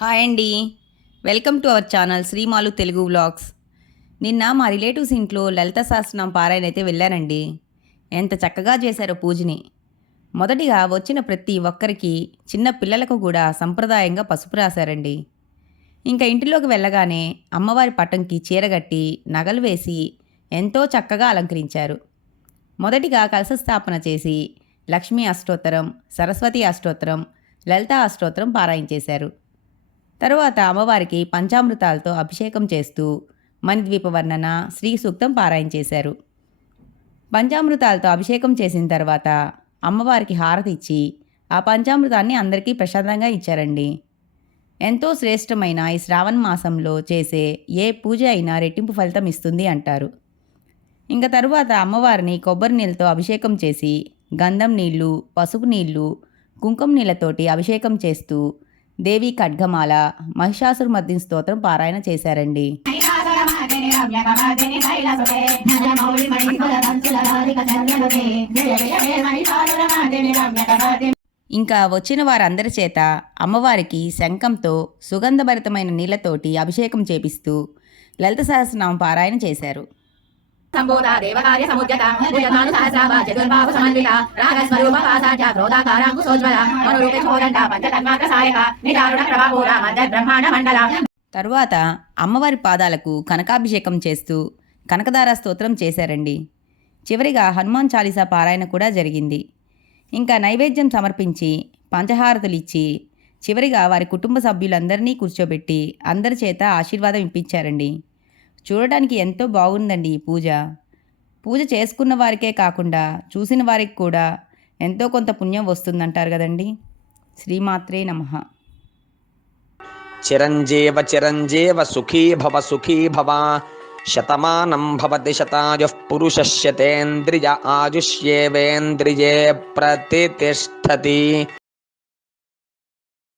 Hi అండి. Welcome to our channel Srimalu Telugu vlogs. నిన్న మా రిలేటివ్స్ ఇంట్లో లలిత సహస్రనామ పారాయణ అయితే వెళ్ళానండి. ఎంత చక్కగా చేశారో పూజని. మొదటిగా వచ్చిన ప్రతి ఒక్కరికి చిన్న పిల్లలకు కూడా సంప్రదాయంగా పసుపు రాశారండి. ఇంకా ఇంటిలోకి వెళ్ళగానే అమ్మవారి పటంకి చీరగట్టి నగలు వేసి ఎంతో చక్కగా అలంకరించారు. మొదటిగా కలశ స్థాపన చేసి లక్ష్మీ అష్టోత్తరం సరస్వతి అష్టోత్తరం లలిత అష్టోత్తరం పారాయించేశారు తరువాత అమ్మవారికి పంచామృతాలతో అభిషేకం చేస్తూ మణిద్వీప వర్ణన శ్రీ సూక్తం పారాయించేశారు పంచామృతాలతో అభిషేకం చేసిన తర్వాత అమ్మవారికి హారతి ఇచ్చి ఆ పంచామృతాన్ని అందరికీ ప్రశాంతంగా ఇచ్చారండి. ఎంతో శ్రేష్టమైన ఈ శ్రావణ మాసంలో చేసే ఏ పూజ అయినా రెట్టింపు ఫలితం ఇస్తుంది అంటారు. ఇంకా తరువాత అమ్మవారిని కొబ్బరి నీళ్ళతో అభిషేకం చేసి గంధం నీళ్ళు పసుపు నీళ్ళు కుంకుమ నీళ్ళతోటి అభిషేకం చేస్తూ దేవి ఖడ్గమాల. మహిషాసురమర్దిని స్తోత్రం పారాయణ చేశారండి. ఇంకా వచ్చిన వారందరి చేత అమ్మవారికి శంఖంతో సుగంధభరితమైన నీళ్ళతోటి అభిషేకం చేపిస్తూ లలిత సహస్రనామ పారాయణ చేశారు. సంభూత దేవకార్య సముద్యత భుజతాను సమన్విత రాగస్వరూప పాసాచ పంచతన్మాత్ర సాయక నిదారుణ ప్రభాపూర మధ్య బ్రహ్మాండ మండల తరువాత అమ్మవారి పాదాలకు కనకాభిషేకం చేస్తూ కనకదార స్తోత్రం చేశారండి. చివరిగా హనుమాన్ చాలీసా పారాయణ కూడా జరిగింది. ఇంకా నైవేద్యం సమర్పించి పంచహారతులు ఇచ్చి చివరిగా వారి కుటుంబ సభ్యులందరినీ కూర్చోబెట్టి అందరి చేత ఆశీర్వాదం ఇప్పించారండి. చూడటానికి ఎంతో బాగుందండి ఈ పూజ. పూజ చేసుకున్న వారికే కాకుండా చూసిన వారికి కూడా ఎంతో కొంత పుణ్యం వస్తుందంటారు కదండి. శ్రీమాత్రే నమః. చిరంజీవ చిరంజీవ సుఖీ భవ సుఖీ భవ శతమానం భవతి శతాయు పురుషస్యతేంద్రియ ఆయుష్యేవేంద్రియే ప్రతిష్టతి.